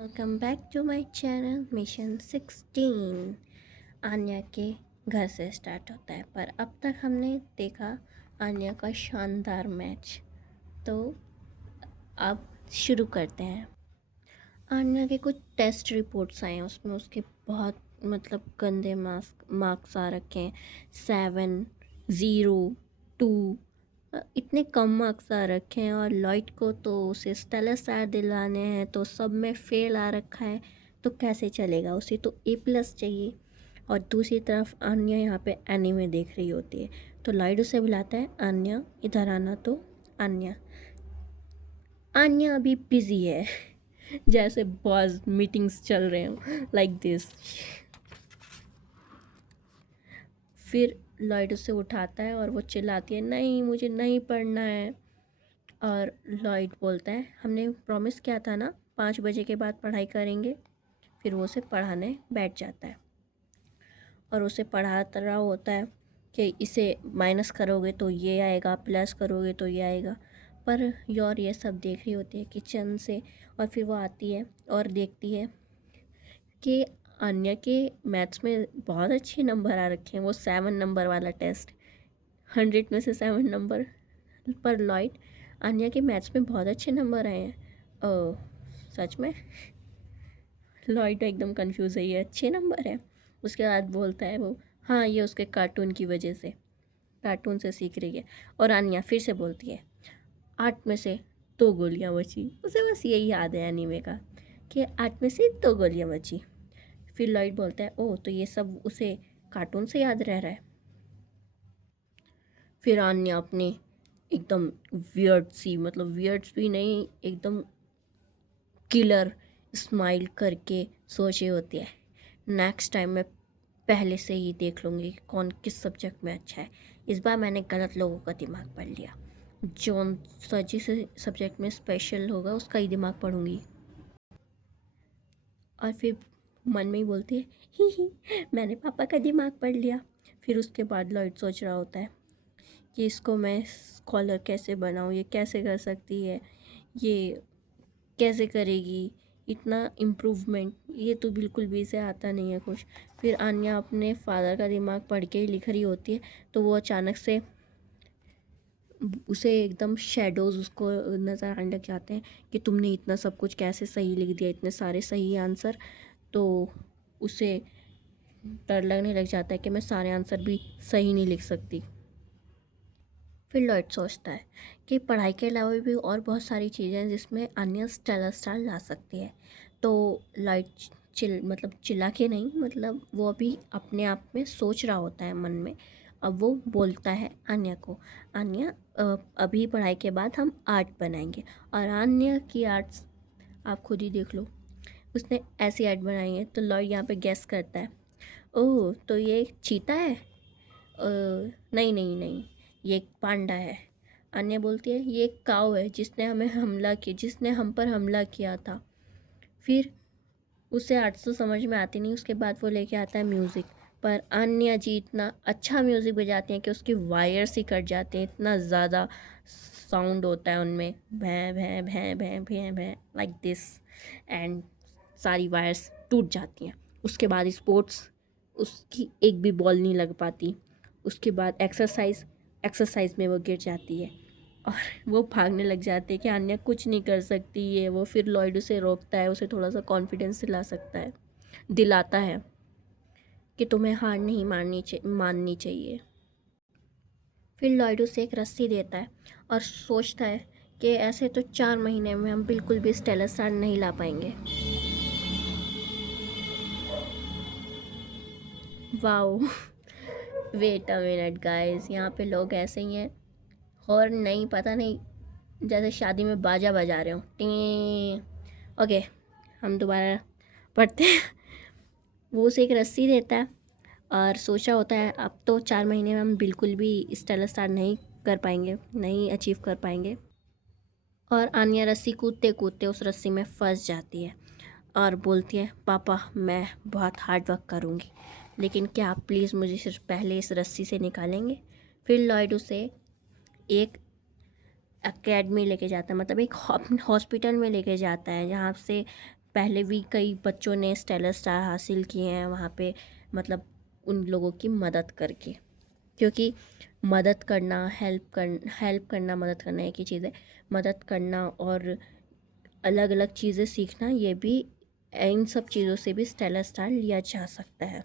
Welcome back to my channel mission 16। Anya के घर से स्टार्ट होता है, पर अब तक हमने देखा आन्या का शानदार मैच। तो अब शुरू करते हैं। आन्या के कुछ टेस्ट रिपोर्ट्स आए हैं, उसमें उसके बहुत गंदे मार्क्स आ रखे हैं। 7, 0, 2, इतने कम मार्क्स आ रखे हैं। और लॉयड को तो उसे स्टेलर स्टार दिलाने हैं, तो सब में फेल आ रखा है। तो कैसे चलेगा, उसे तो A+ चाहिए। और दूसरी तरफ आन्या यहाँ पे एनीमे देख रही होती है। तो लॉयड उसे बुलाता है, आन्या इधर आना। तो आन्या आन्या अभी बिजी है जैसे बॉस मीटिंग्स चल रहे हो, लाइक दिस। फिर लॉयड उसे उठाता है और वो चिल्लाती है, नहीं मुझे नहीं पढ़ना है। और लॉयड बोलता है, हमने प्रॉमिस किया था ना 5 बजे के बाद पढ़ाई करेंगे। फिर वो उसे पढ़ाने बैठ जाता है और उसे पढ़ाता रहा होता है कि इसे माइनस करोगे तो ये आएगा, प्लस करोगे तो ये आएगा। पर योर ये सब देख रही होती है किचन से। और फिर वो आती है और देखती है कि अन्य के मैथ्स में बहुत अच्छे नंबर आ रखे हैं। वो 7 नंबर वाला टेस्ट, 100 में से 7 नंबर। पर लॉयड, अन्य के मैथ्स में बहुत अच्छे नंबर आए हैं। ओह, सच में? लॉयड एकदम कंफ्यूज है, ये अच्छे नंबर है। उसके बाद बोलता है वो, हाँ ये उसके कार्टून की वजह से, कार्टून से सीख रही है। और आन्या फिर से बोलती है, 8 में से 2 गोलियां बची। उसे बस यही याद है एनीमे का कि 8 में से 2 गोलियां बची। फिर लॉयड बोलता है, ओह तो ये सब उसे कार्टून से याद रह रहा है। फिर आन्या अपनी एकदम वियर्ड्स भी नहीं, एकदम किलर स्माइल करके सोचे होती है, नेक्स्ट टाइम मैं पहले से ही देख लूँगी कि कौन किस सब्जेक्ट में अच्छा है। इस बार मैंने गलत लोगों का दिमाग पढ़ लिया, जौन सजी से सब्जेक्ट में स्पेशल होगा उसका ही दिमाग पढ़ूंगी। और फिर मन में ही बोलती है, ही मैंने पापा का दिमाग पढ़ लिया। फिर उसके बाद लॉयड सोच रहा होता है कि इसको मैं स्कॉलर कैसे बनाऊँ, ये कैसे कर सकती है, ये कैसे करेगी इतना इम्प्रूवमेंट, ये तो बिल्कुल भी इसे आता नहीं है कुछ। फिर आन्या अपने फादर का दिमाग पढ़ के ही लिख रही होती है, तो वो अचानक से उसे एकदम शेडोज़ उसको नज़र आने लग जाते हैं कि तुमने इतना सब कुछ कैसे सही लिख दिया, इतने सारे सही आंसर। तो उसे डर लगने लग जाता है कि मैं सारे आंसर भी सही नहीं लिख सकती। फिर लॉयड सोचता है कि पढ़ाई के अलावा भी और बहुत सारी चीज़ें हैं जिसमें अन्य स्टेलर स्टार ला सकती है। तो लॉयड चिल्ला के नहीं, वो अभी अपने आप में सोच रहा होता है मन में। अब वो बोलता है अन्य को, अन्य अभी पढ़ाई के बाद हम आर्ट बनाएंगे। और अन्य की आर्ट्स आप खुद ही देख लो, उसने ऐसी आर्ट बनाई है। तो लॉयड यहाँ पे गेस करता है, ओह तो ये चीता है। नहीं नहीं नहीं, ये एक पांडा है। अन्य बोलती है, ये एक काऊ है जिसने हम पर हमला किया था। फिर उसे आर्ट्स तो समझ में आती नहीं। उसके बाद वो लेके आता है म्यूज़िक। पर अन्य जी इतना अच्छा म्यूज़िक बजाती हैं कि उसकी वायर्स ही कट जाते हैं, इतना ज़्यादा साउंड होता है उनमें, भैं भैं भैं भैं भैं भैं, लाइक दिस। एंड सारी वायर्स टूट जाती हैं। उसके बाद स्पोर्ट्स, उसकी एक भी बॉल नहीं लग पाती। उसके बाद एक्सरसाइज में वो गिर जाती है और वो भागने लग जाती है कि अन्य कुछ नहीं कर सकती है वो। फिर लॉयड उसे रोकता है, उसे थोड़ा सा कॉन्फिडेंस दिलाता है कि तुम्हें हार नहीं माननी चाहिए। फिर लॉयड उसे एक रस्सी देता है और सोचता है कि ऐसे तो 4 महीने में हम बिल्कुल भी स्टेलर स्टार नहीं ला पाएंगे। Wow wait a minute guys, यहाँ पे लोग ऐसे ही हैं और नहीं, पता नहीं, जैसे शादी में बाजा बजा रहे हो, टी। ओके, हम दोबारा पढ़ते हैं। वो उसे एक रस्सी देता है और सोचा होता है अब तो 4 महीने में हम बिल्कुल भी स्टेलर स्टार नहीं कर पाएंगे, नहीं अचीव कर पाएंगे। और आन्या रस्सी कूदते कूदते उस रस्सी में फंस जाती है और बोलती है, पापा मैं बहुत हार्ड वर्क करूँगी, लेकिन क्या आप प्लीज़ मुझे सिर्फ पहले इस रस्सी से निकालेंगे। फिर लॉयड उसे एक एकेडमी लेके जाता है, एक हॉस्पिटल में लेके जाता है जहाँ से पहले भी कई बच्चों ने स्टेलर स्टार हासिल किए हैं वहाँ पे, मतलब उन लोगों की मदद करके। क्योंकि हेल्प करना मदद करना एक ही चीज़ है। मदद करना और अलग अलग चीज़ें सीखना, ये भी इन सब चीज़ों से भी स्टेलर स्टार लिया जा सकता है।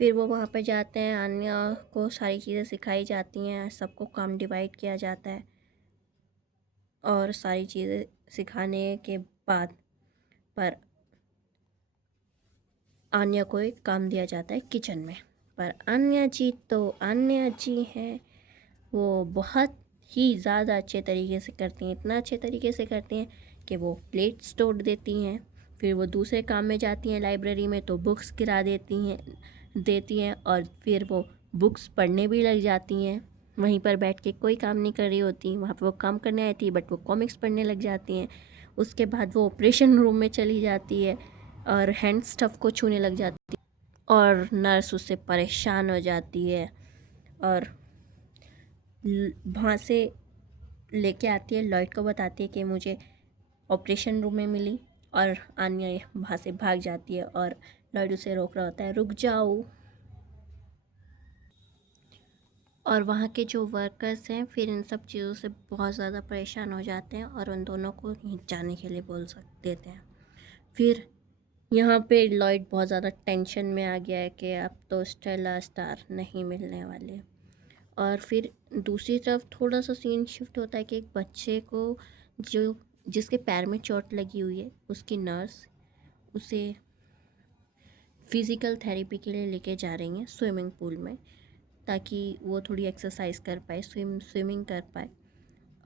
फिर वो वहाँ पे जाते हैं, आन्या को सारी चीज़ें सिखाई जाती हैं, सबको काम डिवाइड किया जाता है और सारी चीज़ें सिखाने के बाद पर आन्या को एक काम दिया जाता है किचन में। पर आन्या जी हैं, वो बहुत ही ज़्यादा अच्छे तरीके से करती हैं, इतना अच्छे तरीके से करती हैं कि वो प्लेट्स तोड़ देती हैं। फिर वो दूसरे काम में जाती हैं लाइब्रेरी में, तो बुक्स गिरा देती हैं और फिर वो बुक्स पढ़ने भी लग जाती हैं। वहीं पर बैठ के कोई काम नहीं कर रही होती, वहाँ पे वो काम करने आई थी बट वो कॉमिक्स पढ़ने लग जाती हैं। उसके बाद वो ऑपरेशन रूम में चली जाती है और हैंड स्टफ को छूने लग जाती है और नर्स उससे परेशान हो जाती है और वहाँ से लेके आती है, लॉयड को बताती है कि मुझे ऑपरेशन रूम में मिली, और आन्या वहाँ से भाग जाती है और लॉयड उसे रोक रहा होता है, रुक जाओ। और वहाँ के जो वर्कर्स हैं फिर इन सब चीज़ों से बहुत ज़्यादा परेशान हो जाते हैं और उन दोनों को जाने के लिए देते हैं। फिर यहाँ पे लॉयड बहुत ज़्यादा टेंशन में आ गया है कि अब तो स्टेलर स्टार नहीं मिलने वाले। और फिर दूसरी तरफ थोड़ा सा सीन शिफ्ट होता है कि एक बच्चे को जिसके पैर में चोट लगी हुई है, उसकी नर्स उसे फिज़िकल थेरेपी के लिए लेके जा रही हैं स्विमिंग पूल में, ताकि वो थोड़ी एक्सरसाइज कर पाए, स्विमिंग कर पाए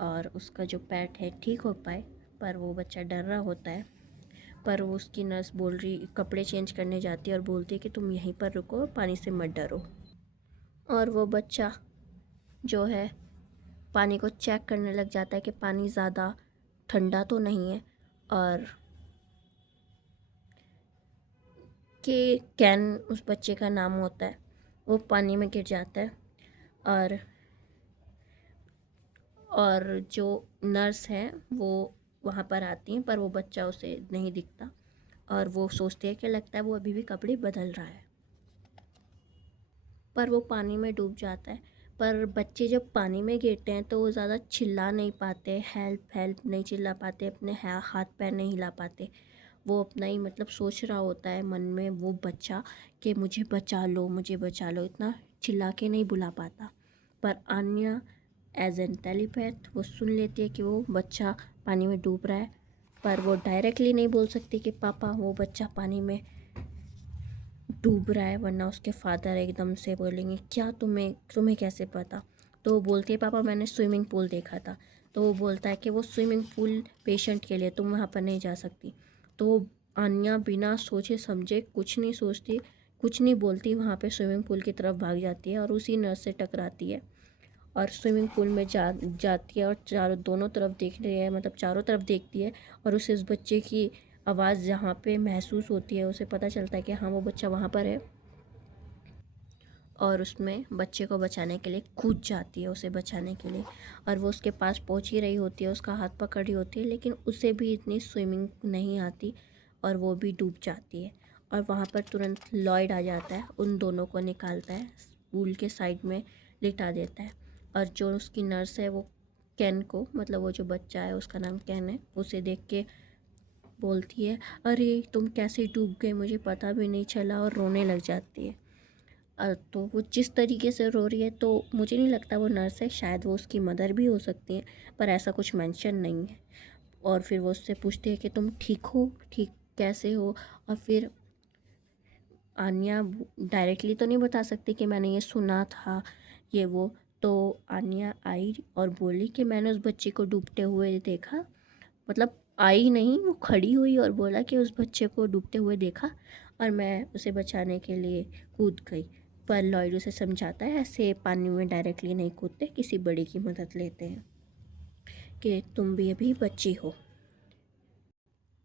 और उसका जो पैर है ठीक हो पाए। पर वो बच्चा डर रहा होता है, पर वो उसकी नर्स कपड़े चेंज करने जाती है और बोलती है कि तुम यहीं पर रुको, पानी से मत डरो। और वो बच्चा जो है पानी को चेक करने लग जाता है कि पानी ज़्यादा ठंडा तो नहीं है, और कि कैन उस बच्चे का नाम होता है, वो पानी में गिर जाता है। और जो नर्स है वो वहाँ पर आती हैं, पर वो बच्चा उसे नहीं दिखता और वो सोचती है कि लगता है वो अभी भी कपड़े बदल रहा है, पर वो पानी में डूब जाता है। पर बच्चे जब पानी में गिरते हैं तो वो ज़्यादा चिल्ला नहीं पाते, हेल्प हेल्प नहीं चिल्ला पाते, अपने हाथ पैर नहीं हिला पाते। वो अपना ही मतलब सोच रहा होता है मन में वो बच्चा कि मुझे बचा लो, मुझे बचा लो, इतना चिल्ला के नहीं बुला पाता। पर आन्या एज एन टेलीपैथ वो सुन लेती है कि वो बच्चा पानी में डूब रहा है, पर वो डायरेक्टली नहीं बोल सकती कि पापा वो बच्चा पानी में डूब रहा है, वरना उसके फादर एकदम से बोलेंगे क्या तुम्हें कैसे पता। तो वो बोलती है पापा मैंने स्विमिंग पूल देखा था। तो वो बोलता है कि वो स्विमिंग पूल पेशेंट के लिए, तुम वहाँ पर नहीं जा सकती। तो वो आन्या बिना सोचे समझे, कुछ नहीं सोचती, कुछ नहीं बोलती, वहाँ पे स्विमिंग पूल की तरफ भाग जाती है और उसी नर्स से टकराती है और स्विमिंग पूल में जाती है और दोनों तरफ देख रही है, मतलब चारों तरफ देखती है और उसे उस बच्चे की आवाज़ जहाँ पे महसूस होती है उसे पता चलता है कि हाँ वो बच्चा वहाँ पर है, और उसमें बच्चे को बचाने के लिए कूद जाती है, उसे बचाने के लिए। और वो उसके पास पहुँच ही रही होती है, उसका हाथ पकड़ रही होती है, लेकिन उसे भी इतनी स्विमिंग नहीं आती और वो भी डूब जाती है। और वहाँ पर तुरंत लॉयड आ जाता है, उन दोनों को निकालता है, पूल के साइड में लिटा देता है। और जो उसकी नर्स है वो कैन को, मतलब वो जो बच्चा है उसका नाम कैन है, उसे देख के बोलती है अरे तुम कैसे डूब गए, मुझे पता भी नहीं चला, और रोने लग जाती है। तो वो जिस तरीके से रो रही है तो मुझे नहीं लगता वो नर्स है, शायद वो उसकी मदर भी हो सकती है, पर ऐसा कुछ मेंशन नहीं है। और फिर वो उससे पूछती है कि तुम ठीक हो, ठीक कैसे हो। और फिर आन्या डायरेक्टली तो नहीं बता सकती कि मैंने ये सुना था ये वो। तो आन्या आई और बोली कि मैंने उस बच्चे को डूबते हुए देखा, मतलब आई नहीं, वो खड़ी हुई और बोला कि उस बच्चे को डूबते हुए देखा और मैं उसे बचाने के लिए कूद गई। पर लॉयड उसे समझाता है ऐसे पानी में डायरेक्टली नहीं कूदते, किसी बड़े की मदद लेते हैं, कि तुम भी अभी बच्ची हो।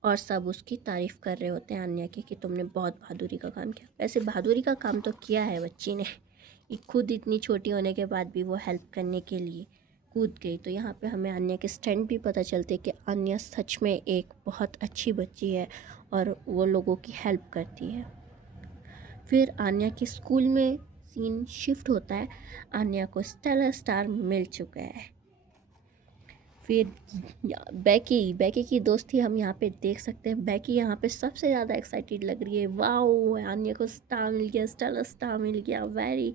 और सब उसकी तारीफ़ कर रहे होते हैं अन्या की कि तुमने बहुत बहादुरी का काम किया। वैसे बहादुरी का काम तो किया है बच्ची ने, खुद इतनी छोटी होने के बाद भी वो हेल्प करने के लिए कूद गई। तो यहाँ पे हमें आन्या के स्टैंड भी पता चलते कि आन्या सच में एक बहुत अच्छी बच्ची है और वो लोगों की हेल्प करती है। फिर आन्या के स्कूल में सीन शिफ्ट होता है। आन्या को स्टेलर स्टार मिल चुका है। फिर बैकी की दोस्ती हम यहाँ पे देख सकते हैं। बैकी यहाँ पे सबसे ज़्यादा एक्साइटेड लग रही है। वाओ, आन्या को स्टार मिल गया, स्टेलर स्टार मिल गया, वेरी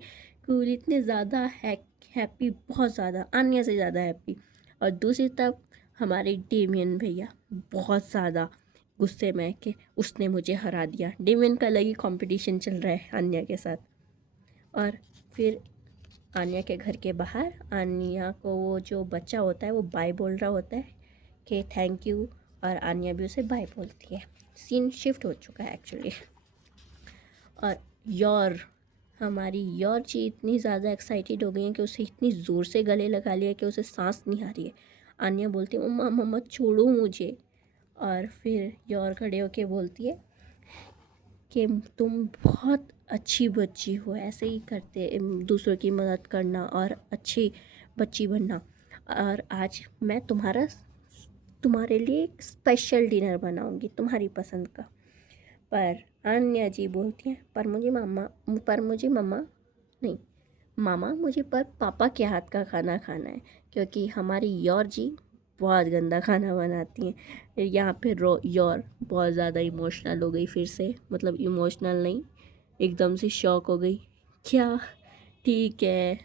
कूल। इतने ज़्यादा हैप्पी, बहुत ज़्यादा, आन्या से ज़्यादा हैप्पी। और दूसरी तरफ हमारे डेमियन भैया बहुत ज़्यादा गुस्से में कि उसने मुझे हरा दिया। डेमियन का अलग ही कॉम्पिटिशन चल रहा है आन्या के साथ। और फिर आन्या के घर के बाहर आन्या को वो जो बच्चा होता है वो बाय बोल रहा होता है कि थैंक यू, और आन्या भी उसे बाय बोलती है। सीन शिफ्ट हो चुका है एक्चुअली। और हमारी योर जी इतनी ज़्यादा एक्साइटेड हो गई है कि उसे इतनी ज़ोर से गले लगा लिया कि उसे सांस नहीं आ रही है। आन्या बोलती है मम्मा मम्मा छोड़ो मुझे। और फिर योर खड़े होके बोलती है कि तुम बहुत अच्छी बच्ची हो, ऐसे ही करते दूसरों की मदद करना और अच्छी बच्ची बनना। और आज मैं तुम्हारे लिए एक स्पेशल डिनर बनाऊंगी तुम्हारी पसंद का। पर अन्या जी बोलती हैं पर मुझे मम्मा नहीं, मामा मुझे पर पापा के हाथ का खाना खाना है, क्योंकि हमारी योर जी बहुत गंदा खाना बनाती हैं। यहाँ पे योर बहुत ज़्यादा इमोशनल हो गई फिर से, मतलब इमोशनल नहीं, एकदम से शॉक हो गई। क्या, ठीक है।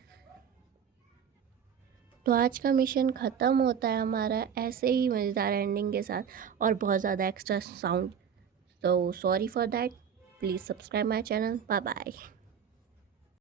तो आज का मिशन ख़त्म होता है हमारा ऐसे ही मज़ेदार एंडिंग के साथ और बहुत ज़्यादा एक्स्ट्रा साउंड। तो sorry for that, please subscribe my channel. Bye bye.